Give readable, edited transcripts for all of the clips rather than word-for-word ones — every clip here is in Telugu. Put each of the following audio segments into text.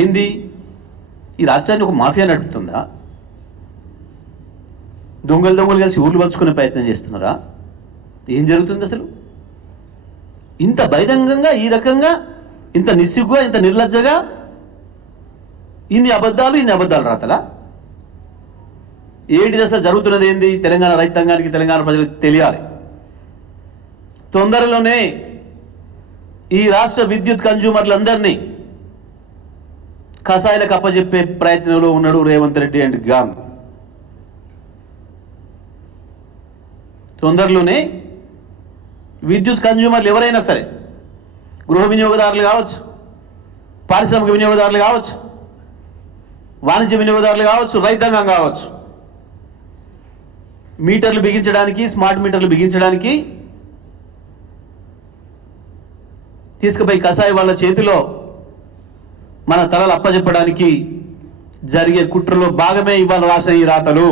ఏంది ఈ రాష్ట్రాన్ని ఒక మాఫియా నడుపుతుందా? దొంగలు కలిసి ఊర్లు పంచుకునే ప్రయత్నం చేస్తున్నారా? ఏం జరుగుతుంది అసలు? ఇంత బహిరంగంగా ఈ రకంగా ఇంత నిస్సిగ్గుగా ఇంత నిర్లజ్జగా ఇన్ని అబద్ధాలు రాతలా? ఏంటిది అసలు జరుగుతున్నది? ఏంది? తెలంగాణ రైతాంగానికి తెలంగాణ ప్రజలకు తెలియాలి. తొందరలోనే ఈ రాష్ట్ర విద్యుత్ కన్జ్యూమర్లందరినీ కసాయిలకు అప్పచెప్పే ప్రయత్నంలో ఉన్నాడు రేవంత్ రెడ్డి అండ్ గాంగ్. తొందరలోనే విద్యుత్ కన్జ్యూమర్లు ఎవరైనా సరే, గృహ వినియోగదారులు కావచ్చు, పారిశ్రామిక వినియోగదారులు కావచ్చు, వాణిజ్య వినియోగదారులు కావచ్చు, రైతాంగం కావచ్చు, మీటర్లు బిగించడానికి, స్మార్ట్ మీటర్లు బిగించడానికి తీసుకుపోయి కసాయి వాళ్ళ చేతిలో మన తలలు అప్పచెప్పడానికి జరిగే కుట్రలో భాగమే ఇవాళ రాసిన ఈ రాతలు.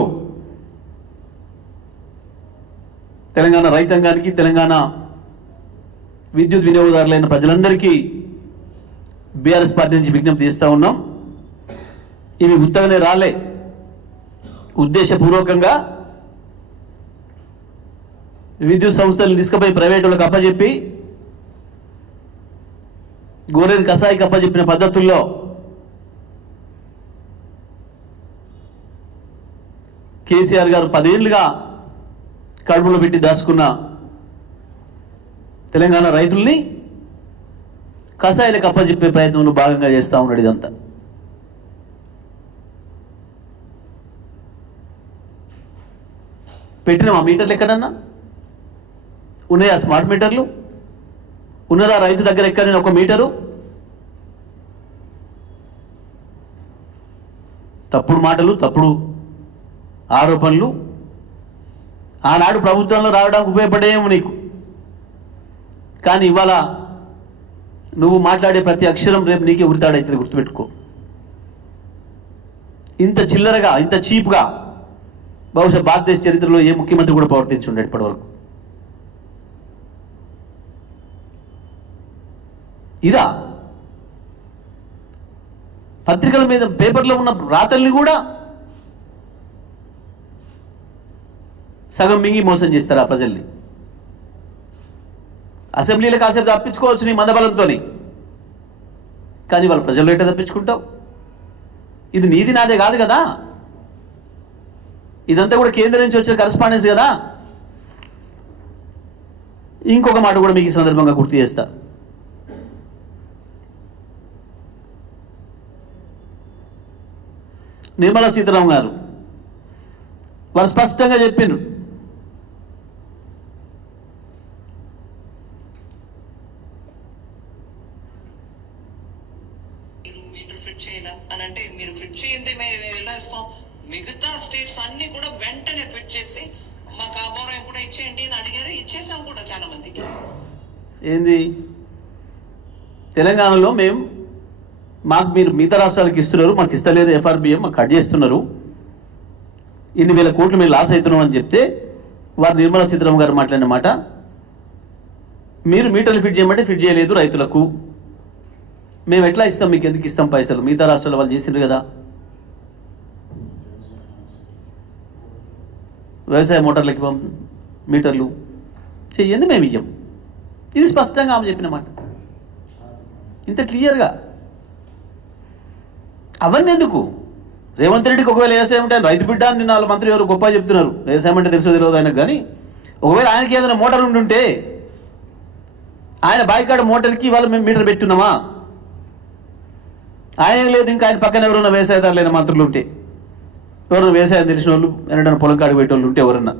తెలంగాణ రైతాంగానికి, తెలంగాణ విద్యుత్ వినియోగదారులైన ప్రజలందరికీ బీఆర్ఎస్ పార్టీ నుంచి విజ్ఞప్తి చేస్తూ ఉన్నాం. ఇవి ఉత్తగానే రాలే, ఉద్దేశపూర్వకంగా విద్యుత్ సంస్థలను తీసుకుపోయి ప్రైవేటులకు అప్పచెప్పి గోరేని కసాయికి అప్పచెప్పిన పద్ధతుల్లో కేసీఆర్ గారు 10 ఏళ్లుగా కడుపులో పెట్టి దాచుకున్న తెలంగాణ రైతుల్ని కసాయిలకు అప్పచెప్పే ప్రయత్నంలో భాగంగా చేస్తూ ఉన్నాడు. ఇదంతా పెట్టినామా మీటర్లు? ఎక్కడన్నా ఉన్నాయా స్మార్ట్ మీటర్లు? ఉన్నదా రైతు దగ్గర ఎక్కడైనా ఒక మీటరు? తప్పుడు మాటలు, తప్పుడు ఆరోపణలు ఆనాడు ప్రభుత్వంలో రావడానికి ఉపయోగపడేమో నీకు. కానీ ఇవాళ నువ్వు మాట్లాడే ప్రతి అక్షరం రేపు నీకే ఉరితాడవుతుంది, గుర్తుపెట్టుకో. ఇంత చిల్లరగా, ఇంత చీప్గా బహుశా భారతదేశ చరిత్రలో ఏ ముఖ్యమంత్రి కూడా ప్రవర్తించుండే ఇప్పటివరకు. ఇదా పత్రికల మీద, పేపర్లో ఉన్న రాతల్ని కూడా సగం మింగి మోసం చేస్తారు ఆ ప్రజల్ని. అసెంబ్లీలో కాసేపు తప్పించుకోవచ్చు నీ మందబలంతో, కానీ వాళ్ళ ప్రజల్లో ఎట్లా తప్పించుకుంటావు? ఇది నీది నాదే కాదు కదా, ఇదంతా కూడా కేంద్రం నుంచి వచ్చిన కరెస్పాండెన్స్ కదా. ఇంకొక మాట కూడా మీకు ఈ సందర్భంగా గుర్తు చేస్తా. నిర్మలా సీతారామన్ గారు వారు స్పష్టంగా చెప్పిండ్రు, మీటర్ ఫిట్ చేయాలా అని అంటే, మీరు ఫిట్ చేయండి మేము ఎలా ఇస్తాం, మిగతా స్టేట్స్ అన్ని కూడా వెంటనే ఫిట్ చేసి మాకు ఆ భారం కూడా ఇచ్చేయండి అని అడిగారు. ఇచ్చేసాం కూడా చాలా మందికి. ఏంది తెలంగాణలో మాకు మీరు మిగతా రాష్ట్రాలకు ఇస్తున్నారు, మాకు ఇస్తలేరు, ఎఫ్ఆర్బిఎం మాకు కట్ చేస్తున్నారు, ఇన్ని వేల కోట్లు మేము లాస్ అవుతున్నాం అని చెప్తే వారు నిర్మలా సీతారామన్ గారు మాట్లాడిన మాట, మీరు మీటర్లు ఫిట్ చేయమంటే ఫిట్ చేయలేదు రైతులకు, మేము ఎట్లా ఇస్తాం, మీకు ఎందుకు ఇస్తాం పైసలు, మిగతా రాష్ట్రాల వాళ్ళు చేసిండ్రు కదా. వ్యవసాయ మోటార్లకి మీటర్లు చెయ్యండి, మేము ఇయ్యం. ఇది స్పష్టంగా ఆమె చెప్పిన మాట, ఇంత క్లియర్గా. అవన్నీ ఎందుకు? రేవంత్ రెడ్డికి ఒకవేళ వ్యవసాయం అంటే రైతు బిడ్డ అని నిన్న వాళ్ళ మంత్రి ఎవరు గొప్ప చెప్తున్నారు, వ్యవసాయం అంటే తెలుసో తెలియదు ఆయనకు, కానీ ఒకవేళ ఆయనకి ఏదైనా మోటార్ ఉంటుంటే ఆయన బాయికాడ మోటార్కి వాళ్ళు మేము మీటర్ పెట్టున్నామా? ఆయన లేదు, ఇంకా ఆయన పక్కన ఎవరన్నా వ్యవసాయదారులైన మంత్రులు ఉంటే, ఎవరన్నా వ్యవసాయం తెలిసిన వాళ్ళు, ఎవరైనా పొలం కాడికి పెట్టేవాళ్ళు ఉంటే, ఎవరన్నా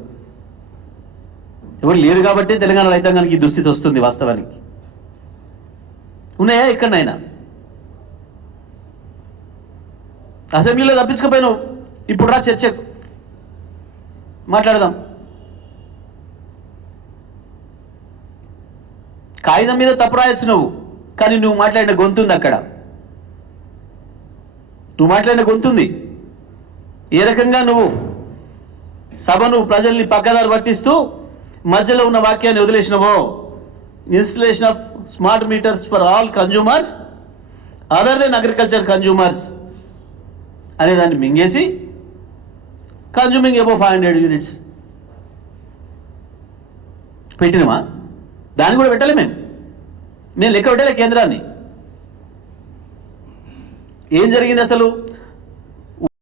ఎవరు లేరు కాబట్టి తెలంగాణ రైతాంగానికి ఈ దుస్థితి వస్తుంది. వాస్తవానికి ఉన్నాయా ఎక్కడైనా? అసెంబ్లీలో తప్పించుకుపోయినావు, ఇప్పుడు రా చర్చ మాట్లాడదాం. కాగితం మీద తప్పు రాయొచ్చు నువ్వు, కానీ నువ్వు మాట్లాడిన గొంతుంది అక్కడ, నువ్వు మాట్లాడిన గొంతుంది. ఏ రకంగా నువ్వు సభను ప్రజల్ని పక్కదారి పట్టిస్తూ మధ్యలో ఉన్న వాక్యాన్ని వదిలేసినవో, installation of smart meters for all consumers other than agriculture consumers అనే దాన్ని మింగేసి కన్జ్యూమింగ్ అబౌవ్ 500 యూనిట్స్ పెట్టినమా? దాన్ని కూడా పెట్టలే మేము లెక్క పెట్టలే కేంద్రాన్ని. ఏం జరిగింది అసలు?